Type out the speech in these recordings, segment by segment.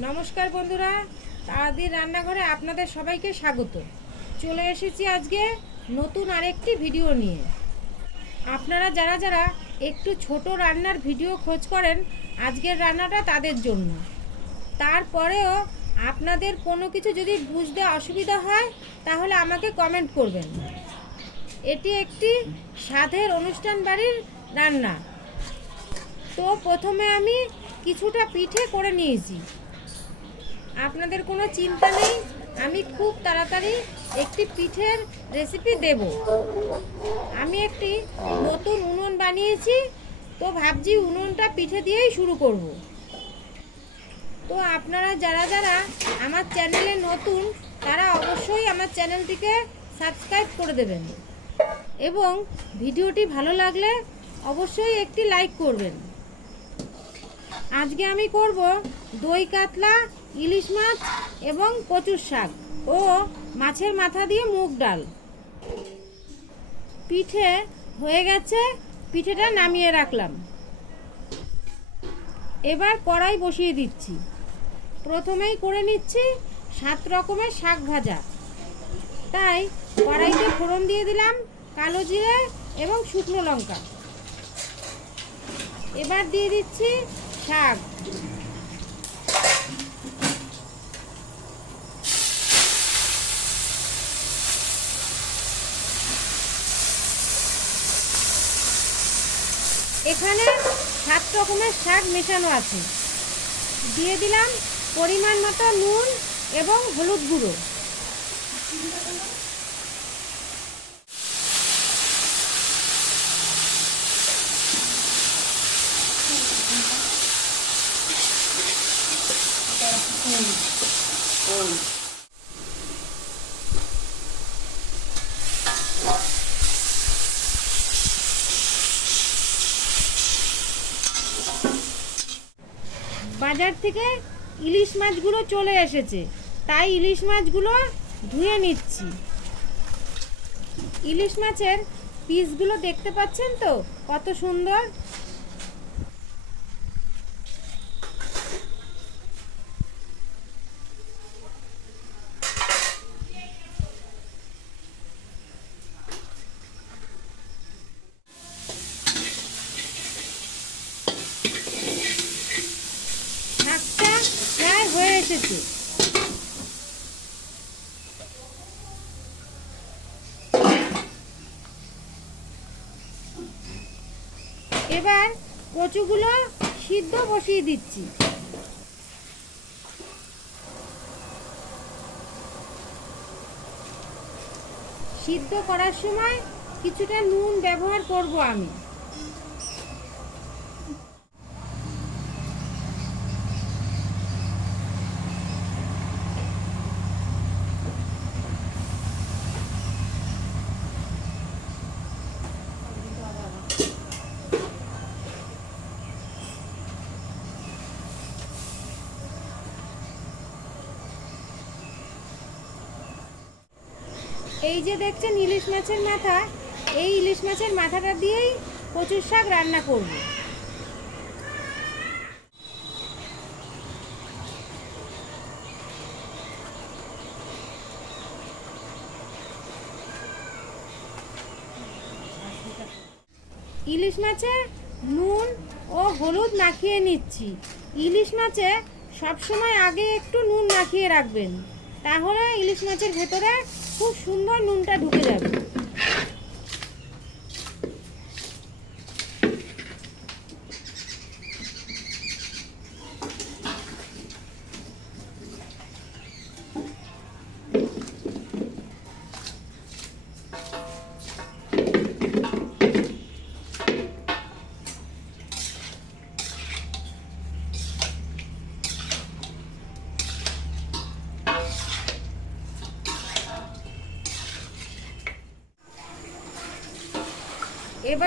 নমস্কার বন্ধুরা, তারাদির রান্নাঘরে আপনাদের সবাইকে স্বাগত। চলে এসেছি আজকে নতুন আরেকটি ভিডিও নিয়ে। আপনারা যারা যারা একটু ছোট রান্নার ভিডিও খোঁজ করেন, আজকের রান্নাটা তাদের জন্য। তারপরেও আপনাদের কোনো কিছু যদি বুঝতে অসুবিধা হয়, তাহলে আমাকে কমেন্ট করবেন। এটি একটি স্বাদের অনুষ্ঠান বাড়ির রান্না। তো প্রথমে আমি কিছুটা পিঠে করে নিয়েছি। আপনাদের কোনো চিন্তা নেই, আমি খুব তাড়াতাড়ি একটি পিঠের রেসিপি দেব। আমি একটি নতুন উনুন বানিয়েছি, তো ভাবছি উনুনটা পিঠে দিয়েই শুরু করব। তো আপনারা যারা যারা আমার চ্যানেলে নতুন, তারা অবশ্যই আমার চ্যানেলটিকে সাবস্ক্রাইব করে দেবেন। এবং ভিডিওটি ভালো লাগলে অবশ্যই একটি লাইক করবেন। আজকে আমি করব দই কাতলা ইলিশ মাছ এবং কচুর শাক ও মাছের মাথা দিয়ে মুগ ডাল। পিঠে হয়ে গেছে, পিঠেটা নামিয়ে রাখলাম। এবার কড়াই বসিয়ে দিচ্ছি। প্রথমেই করে নিচ্ছি সাত রকমের শাক ভাজা। তাই কড়াইতে ফোড়ন দিয়ে দিলাম কালো জিরে এবং শুকনো লঙ্কা। এবার দিয়ে দিচ্ছি শাক। এখানে সাত রকমের শাক মেশানো আছে। দিয়ে দিলাম পরিমাণ মতো নুন এবং হলুদ গুঁড়ো। থেকে ইলিশ মাছগুলো চলে এসেছে। তাই ইলিশ মাছগুলো ধুয়ে নিচ্ছি। ইলিশ মাছের পিসগুলো দেখতে পাচ্ছেন তো? কত সুন্দর শাকটা প্রায় হয়ে এসেছে এবার কচুগুলো সিদ্ধ বসিয়ে দিচ্ছি। সিদ্ধ করার সময় কিছুটা নুন ব্যবহার করব আমি। এই যে দেখছেন ইলিশ মাছের মাথা, এই ইলিশ মাছের মাথাটা দিয়েই কচুর শাক রান্না করব। ইলিশ মাছে নুন ও হলুদ মাখিয়ে নিচ্ছি। ইলিশ মাছে সবসময় আগে একটু নুন মাখিয়ে রাখবেন, তাহলে ইলিশ মাছের ভেতরে খুব সুন্দর নুনটা ঢুকে যাবে।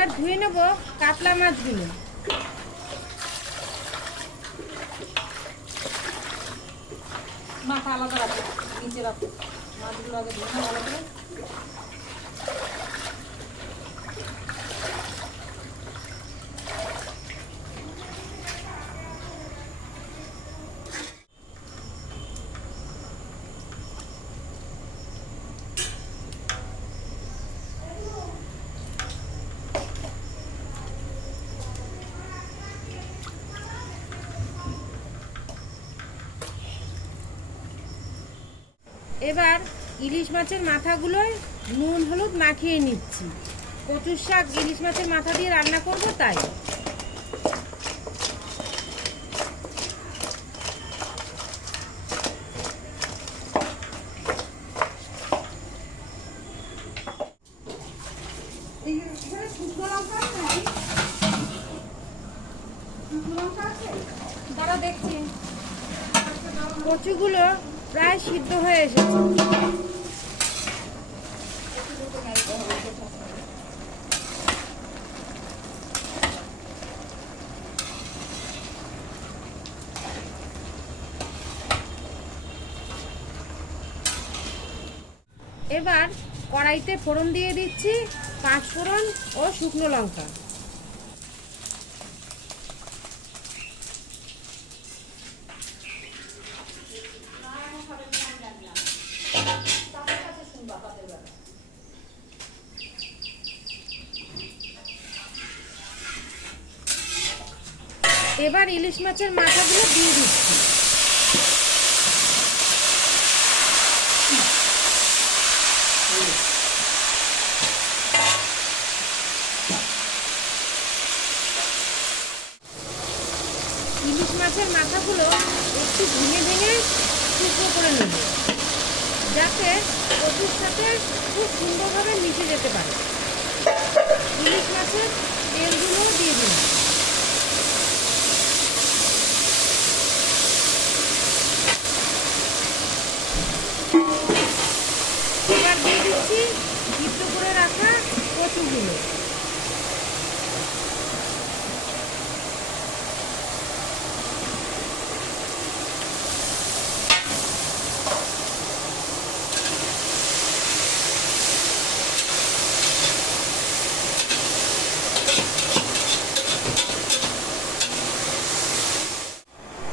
এবার ধুয়ে নেব কাতলা মাছগুলো মাথা আলাদা রাখব নিচে রাখব মাছগুলো আগে ধুয়ে নাও এবার ইলিশ মাছের মাথাগুলোয় নুন, হলুদ মাখিয়ে নিচ্ছি। কচুর শাক ইলিশ মাছের মাথা দিয়ে রান্না করব তাই দাঁড়া দেখছি কচুগুলো প্রায় সিদ্ধ হয়ে এসেছে এবার কড়াইতে ফোড়ন দিয়ে দিচ্ছি পাঁচ ফোড়ন ও শুকনো লঙ্কা। এবার ইলিশ মাছের মাথাগুলো দিয়ে দিচ্ছি ইলিশ মাছের মাথাগুলো একটু ভেঙে ভেঙে টুকরো করে নেব যাতে কচুর সাথে খুব সুন্দরভাবে মিশে যেতে পারে। ইলিশ মাছের তেলগুলো দিয়ে দিন এবার দিয়ে দিচ্ছি সিদ্ধ করে রাখা কচুগুলো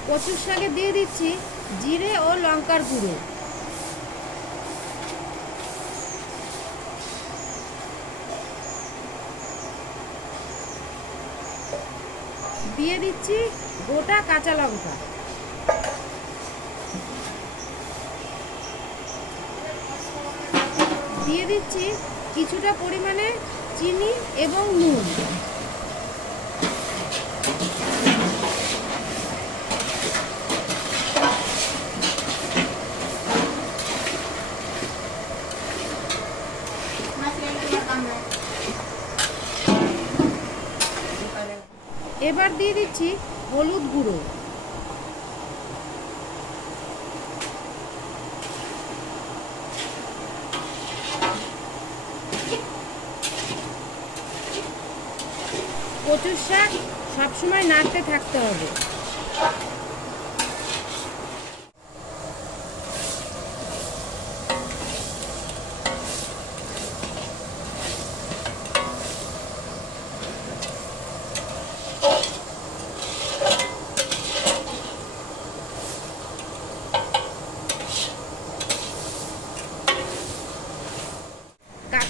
কচুর শাকে দিয়ে দিচ্ছি জিরে ও লঙ্কার গুঁড়ো। দিয়ে দিচ্ছি গোটা কাঁচা লঙ্কা। দিয়ে দিচ্ছি কিছুটা পরিমাণে চিনি এবং নুন। এবার দিয়ে দিচ্ছি হলুদ গুঁড়ো। কচুর শাক সবসময় নাড়তে থাকতে হবে।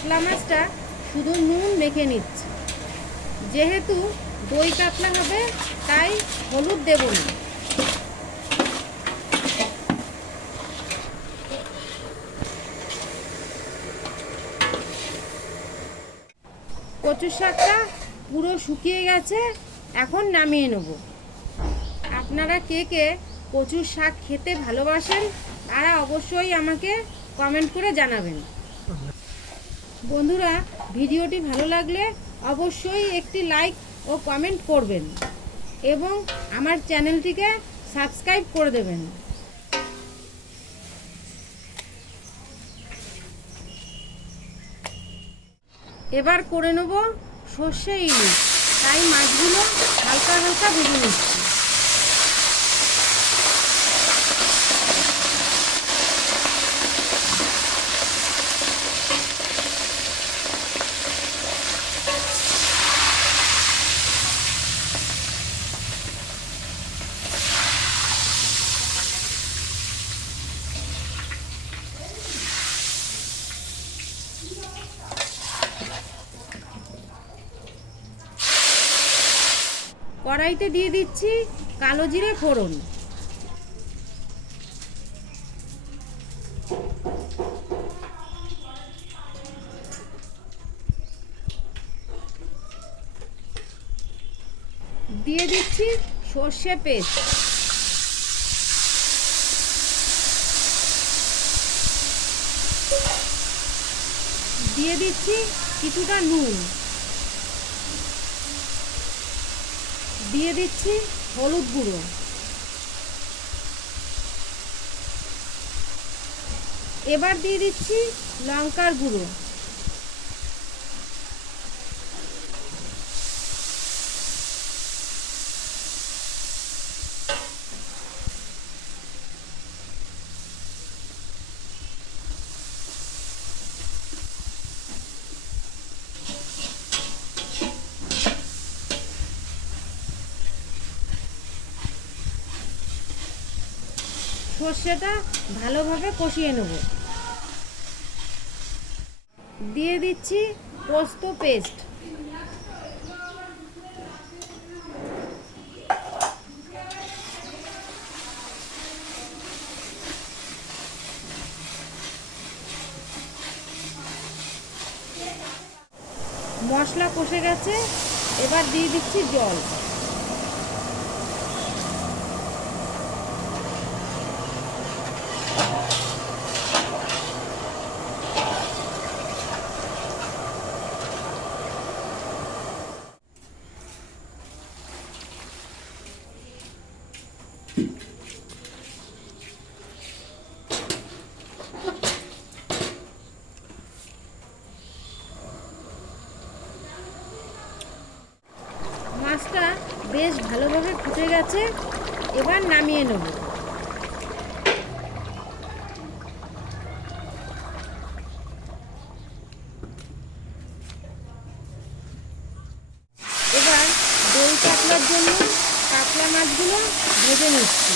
কাতলা মাছটা শুধু নুন মেখে নিচ্ছি। যেহেতু দই কাতলা হবে, তাই হলুদ দেব না। কচু শাকটা পুরো শুকিয়ে গেছে, এখন নামিয়ে নেব। আপনারা কে কে কচুর শাক খেতে ভালোবাসেন, তারা অবশ্যই আমাকে কমেন্ট করে জানাবেন। বন্ধুরা, ভিডিওটি ভালো লাগলে অবশ্যই একটি লাইক ও কমেন্ট করবেন এবং আমার চ্যানেলটিকে সাবস্ক্রাইব করে দেবেন। এবার করে নেব সর্ষে ইলিশ। তাই মাছগুলো হালকা হালকা ভেজে নিচ্ছি। কড়াইতে দিয়ে দিচ্ছি কালো জিরে ফোড়ন। দিয়ে দিচ্ছি সর্ষে পেস্ট। দিয়ে দিচ্ছি কিছুটা নুন। দিয়ে দিচ্ছি হলুদ গুঁড়ো। এবার দিয়ে দিচ্ছি লঙ্কার গুঁড়ো। সর্ষেটা ভালোভাবে কষিয়ে নেব। দিয়ে দিচ্ছি পোস্ত পেস্ট। মশলা কষে গেছে, এবার দিয়ে দিচ্ছি জল মাছটা বেশ ভালোভাবে ফুটে গেছে। এবার নামিয়ে নেব। এবার দই কাতলার জন্য কাতলা মাছগুলো ভেজে নিচ্ছি।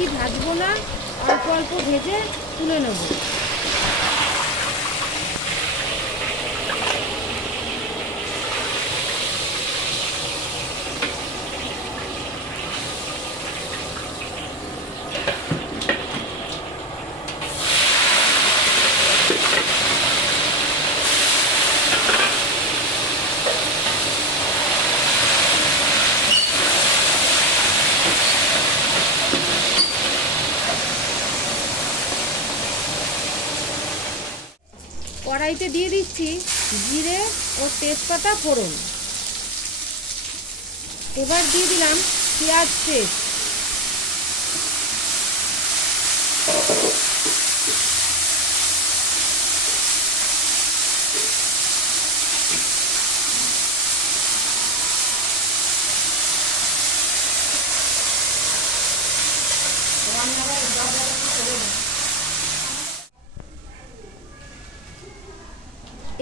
বেশি ভাজবো না অল্প অল্প ভেজে তুলে নেব। কড়াইতে দিয়ে দিচ্ছি জিরে ও তেজপাতা ফোড়ন। এবার দিয়ে দিলাম পেঁয়াজ পেস্ট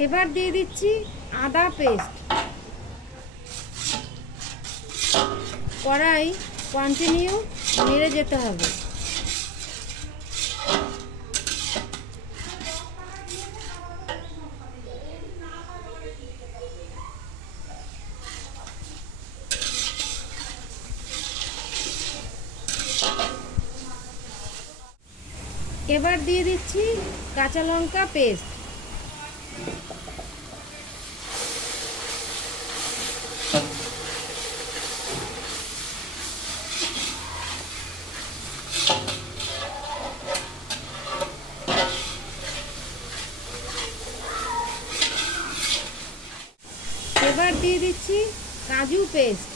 এবার দিয়ে দিচ্ছি আদা পেস্ট। কড়াই কন্টিনিউ নেড়ে যেতে হবে। এবার দিয়ে দিচ্ছি কাঁচা লঙ্কা পেস্ট। এবার দিয়ে দিচ্ছি কাজু পেস্ট।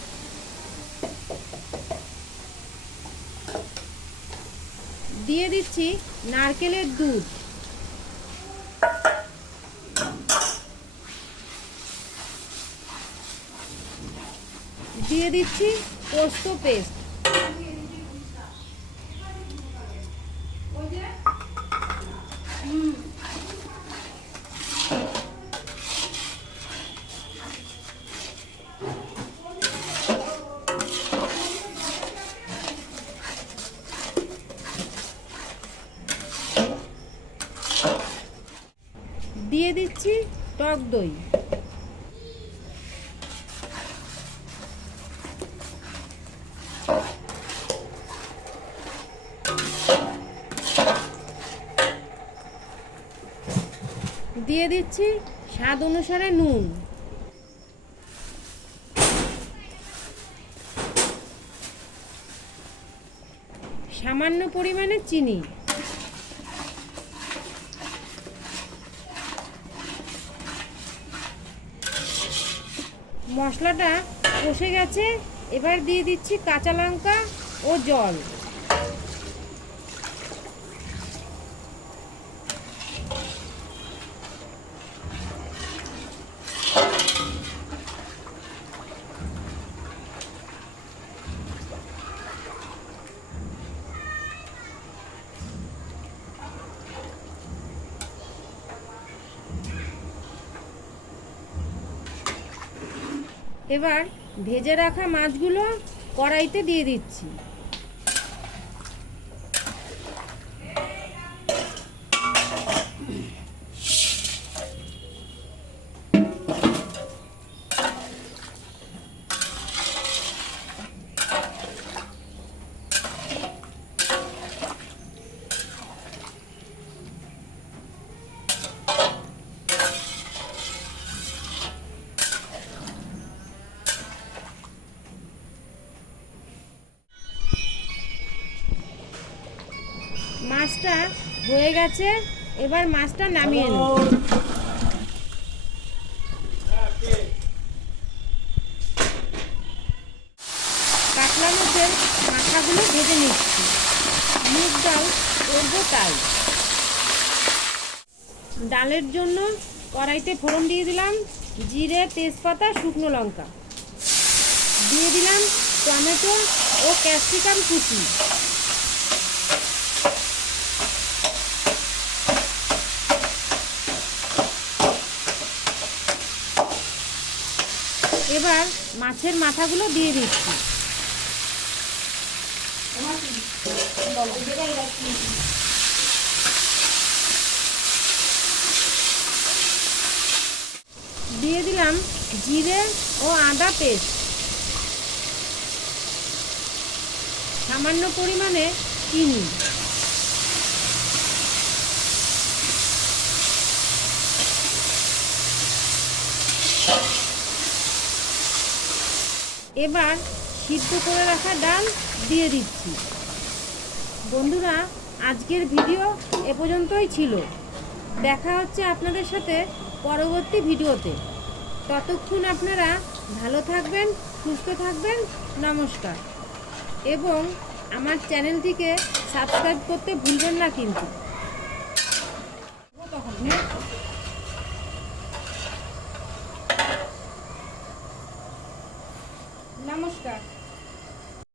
দিয়ে দিচ্ছি নারকেলের দুধ। দিয়ে দিচ্ছি পোস্ত পেস্ট। দিয়ে দিচ্ছি টক দই। দিয়ে দিচ্ছি স্বাদ অনুসারে নুন। সামান্য পরিমাণে চিনি। মশলাটা কষে গেছে এবার দিয়ে দিচ্ছি কাঁচা লঙ্কা ও জল। এবার ভেজে রাখা মাছগুলো কড়াইতে দিয়ে দিচ্ছি। মাছটা হয়ে গেছে, এবার মাছটা নামিয়ে নেব মাথাগুলো ভেজে নিচ্ছি। মুগ ডাল করব তাই। ডালের জন্য কড়াইতে ফোড়ন দিয়ে দিলাম জিরে, তেজপাতা, শুকনো লঙ্কা। দিয়ে দিলাম টমেটো ও ক্যাপসিকাম কুচি। এবার মাছের মাথাগুলো দিয়ে দিচ্ছি। দিয়ে দিলাম জিরে ও আদা পেস্ট। সামান্য পরিমাণে চিনি। এবার সিদ্ধ করে রাখা ডাল দিয়ে দিচ্ছি। বন্ধুরা, আজকের ভিডিও এ পর্যন্তই ছিল। দেখা হচ্ছে আপনাদের সাথে পরবর্তী ভিডিওতে। ততক্ষণ আপনারা ভালো থাকবেন, সুস্থ থাকবেন, নমস্কার। এবং আমার চ্যানেলটিকে সাবস্ক্রাইব করতে ভুলবেন না কিন্তু। তখন